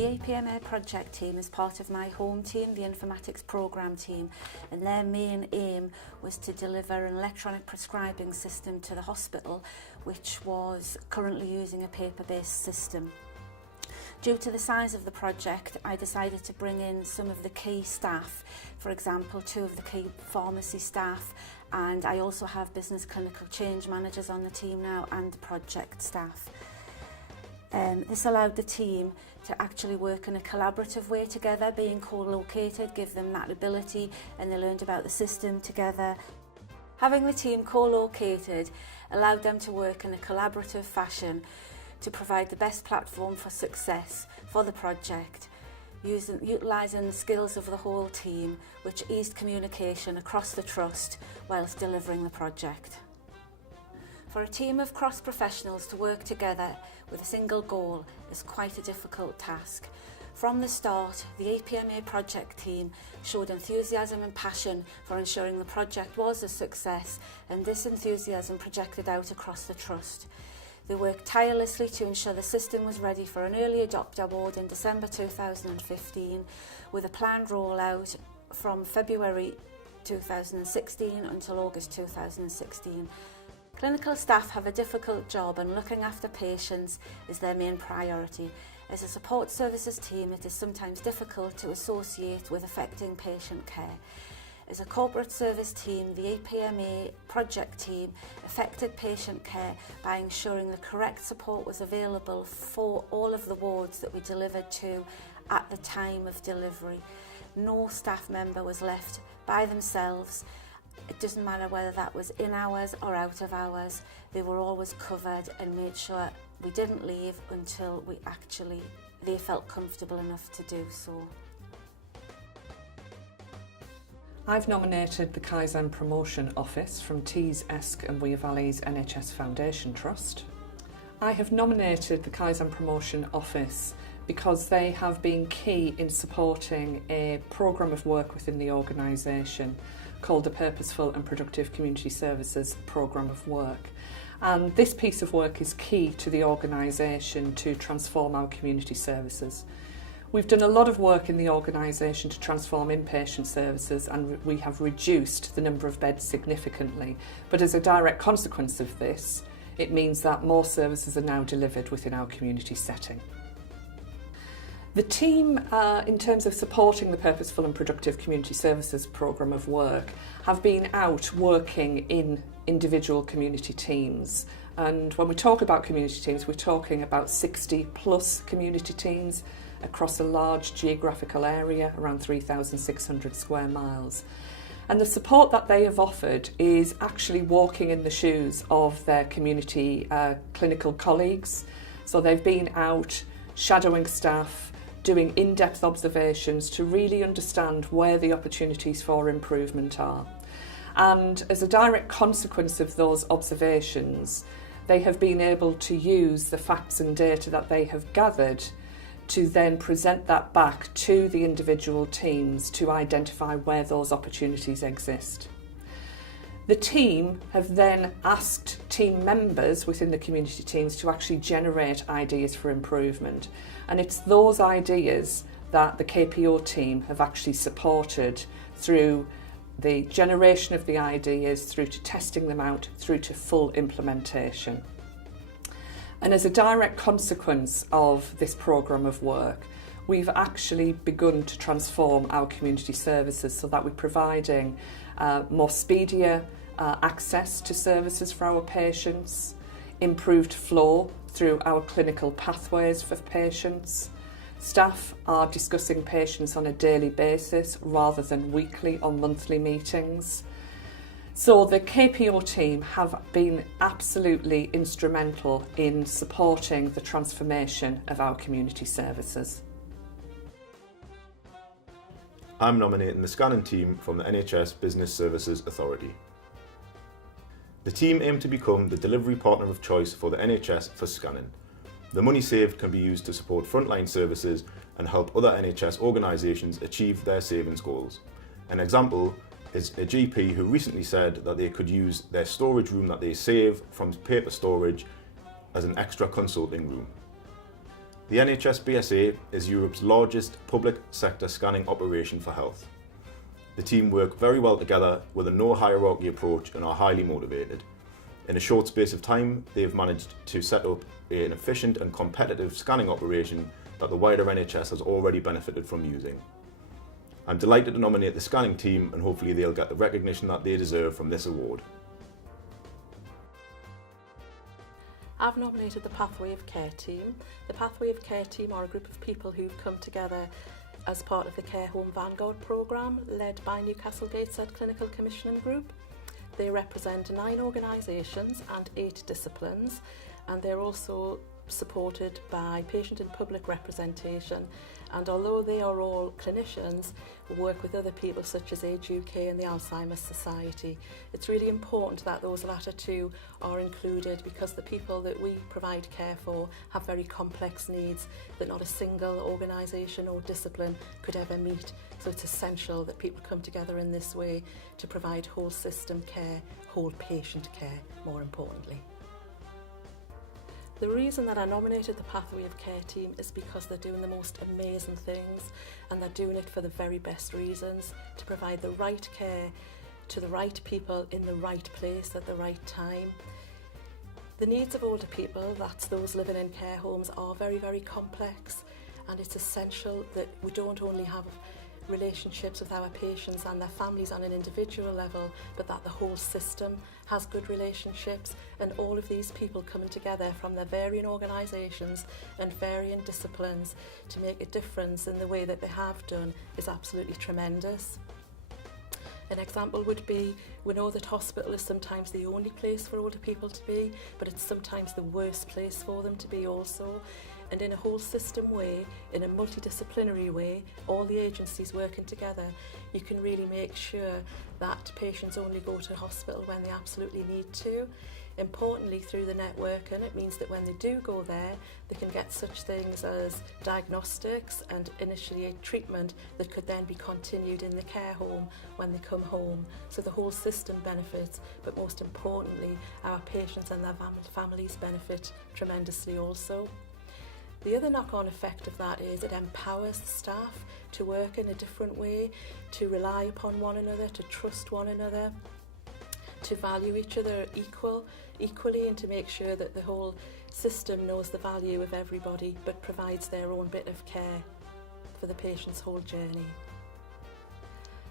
The APMA project team is part of my home team, the informatics program team, and their main aim was to deliver an electronic prescribing system to the hospital, which was currently using a paper-based system. Due to the size of the project, I decided to bring in some of the key staff, for example, 2 of the key pharmacy staff, and I also have business clinical change managers on the team now and the project staff. This allowed the team to actually work in a collaborative way together, being co-located, give them that ability, and they learned about the system together. Having the team co-located allowed them to work in a collaborative fashion to provide the best platform for success for the project, utilising the skills of the whole team, which eased communication across the trust whilst delivering the project. For a team of cross-professionals to work together with a single goal is quite a difficult task. From the start, the APMA project team showed enthusiasm and passion for ensuring the project was a success, and this enthusiasm projected out across the trust. They worked tirelessly to ensure the system was ready for an early adopter award in December 2015, with a planned rollout from February 2016 until August 2016. Clinical staff have a difficult job, and looking after patients is their main priority. As a support services team, it is sometimes difficult to associate with affecting patient care. As a corporate service team, the APMA project team affected patient care by ensuring the correct support was available for all of the wards that we delivered to at the time of delivery. No staff member was left by themselves. It doesn't matter whether that was in hours or out of hours, they were always covered and made sure we didn't leave until they felt comfortable enough to do so. I've nominated the Kaizen Promotion Office from Tees, Esk and Wear Valley's NHS Foundation Trust. I have nominated the Kaizen Promotion Office because they have been key in supporting a programme of work within the organisation called the Purposeful and Productive Community Services Programme of Work. And this piece of work is key to the organisation to transform our community services. We've done a lot of work in the organisation to transform inpatient services, and we have reduced the number of beds significantly. But as a direct consequence of this, it means that more services are now delivered within our community setting. The team, in terms of supporting the Purposeful and Productive Community Services programme of work, have been out working in individual community teams. And when we talk about community teams, we're talking about 60 plus community teams across a large geographical area, around 3,600 square miles. And the support that they have offered is actually walking in the shoes of their community clinical colleagues. So they've been out shadowing staff, doing in-depth observations to really understand where the opportunities for improvement are. And as a direct consequence of those observations, they have been able to use the facts and data that they have gathered to then present that back to the individual teams to identify where those opportunities exist. The team have then asked team members within the community teams to actually generate ideas for improvement, and it's those ideas that the KPO team have actually supported through the generation of the ideas, through to testing them out, through to full implementation. And as a direct consequence of this programme of work, we've actually begun to transform our community services so that we're providing more speedier access to services for our patients, improved flow through our clinical pathways for patients. Staff are discussing patients on a daily basis rather than weekly or monthly meetings. So the KPO team have been absolutely instrumental in supporting the transformation of our community services. I'm nominating the scanning team from the NHS Business Services Authority. The team aim to become the delivery partner of choice for the NHS for scanning. The money saved can be used to support frontline services and help other NHS organisations achieve their savings goals. An example is a GP who recently said that they could use their storage room that they save from paper storage as an extra consulting room. The NHS BSA is Europe's largest public sector scanning operation for health. The team work very well together with a no hierarchy approach and are highly motivated. In a short space of time, they've managed to set up an efficient and competitive scanning operation that the wider NHS has already benefited from using. I'm delighted to nominate the scanning team, and hopefully they'll get the recognition that they deserve from this award. I've nominated the Pathway of Care team. The Pathway of Care team are a group of people who've come together as part of the Care Home Vanguard programme led by Newcastle Gateshead Clinical Commissioning Group. They represent 9 organisations and 8 disciplines, and they're also supported by patient and public representation, and although they are all clinicians, work with other people such as Age UK and the Alzheimer's Society. It's really important that those latter two are included because the people that we provide care for have very complex needs that not a single organisation or discipline could ever meet. So it's essential that people come together in this way to provide whole system care, whole patient care, more importantly. The reason that I nominated the Pathway of Care team is because they're doing the most amazing things, and they're doing it for the very best reasons, to provide the right care to the right people in the right place at the right time. The needs of older people, that's those living in care homes, are very, very complex, and it's essential that we don't only have relationships with our patients and their families on an individual level, but that the whole system has good relationships, and all of these people coming together from their varying organisations and varying disciplines to make a difference in the way that they have done is absolutely tremendous. An example would be, we know that hospital is sometimes the only place for older people to be, but it's sometimes the worst place for them to be also. And in a whole system way, in a multidisciplinary way, all the agencies working together, you can really make sure that patients only go to hospital when they absolutely need to. Importantly, through the networking, it means that when they do go there, they can get such things as diagnostics and initiate treatment that could then be continued in the care home when they come home. So the whole system benefits, but most importantly, our patients and their families benefit tremendously also. The other knock-on effect of that is it empowers the staff to work in a different way, to rely upon one another, to trust one another, to value each other equally, and to make sure that the whole system knows the value of everybody but provides their own bit of care for the patient's whole journey.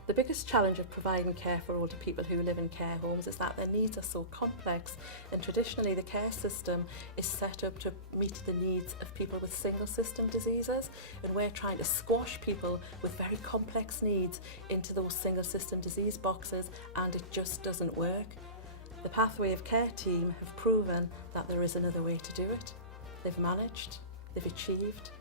The biggest challenge of providing care for older people who live in care homes is that their needs are so complex, and traditionally the care system is set up to meet the needs of people with single system diseases, and we're trying to squash people with very complex needs into those single system disease boxes, and it just doesn't work. The Pathway of Care team have proven that there is another way to do it. They've managed, they've achieved,